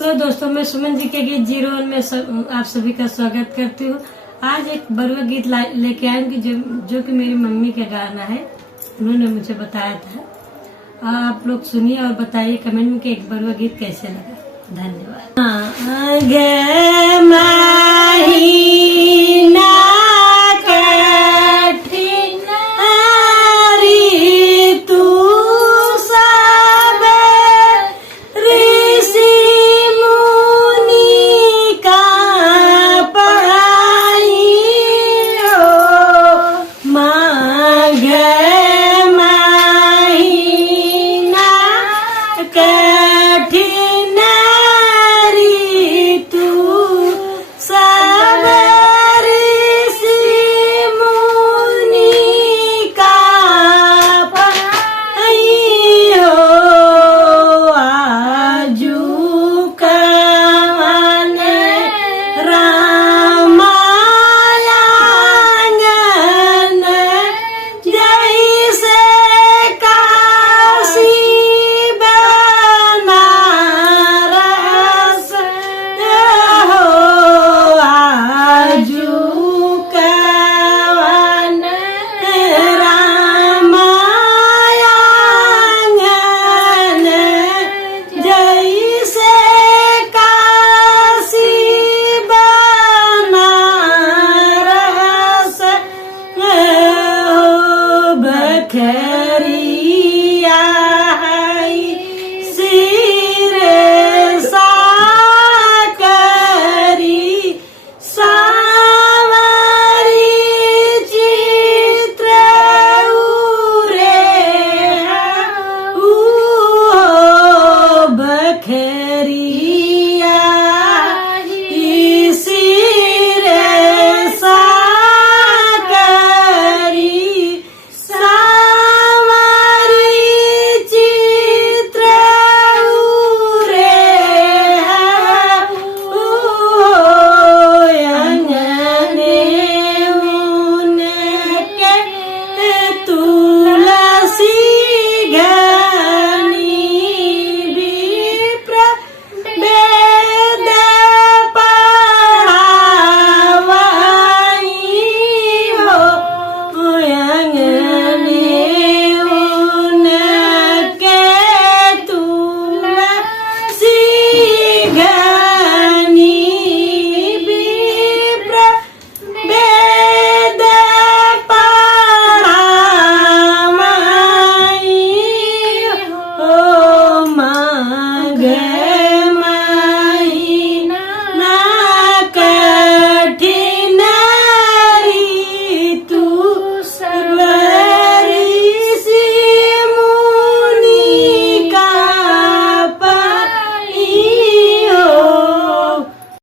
तो दोस्तों मैं सुमन जी के गीत 01 में आप सभी का स्वागत करती हूँ। आज एक बरुआ गीत लेके आई हूँ जो कि मेरी मम्मी का गाना है, उन्होंने मुझे बताया था। आप लोग सुनिए और बताइए कमेंट में कि एक बरुआ गीत कैसे लगा। धन्यवाद।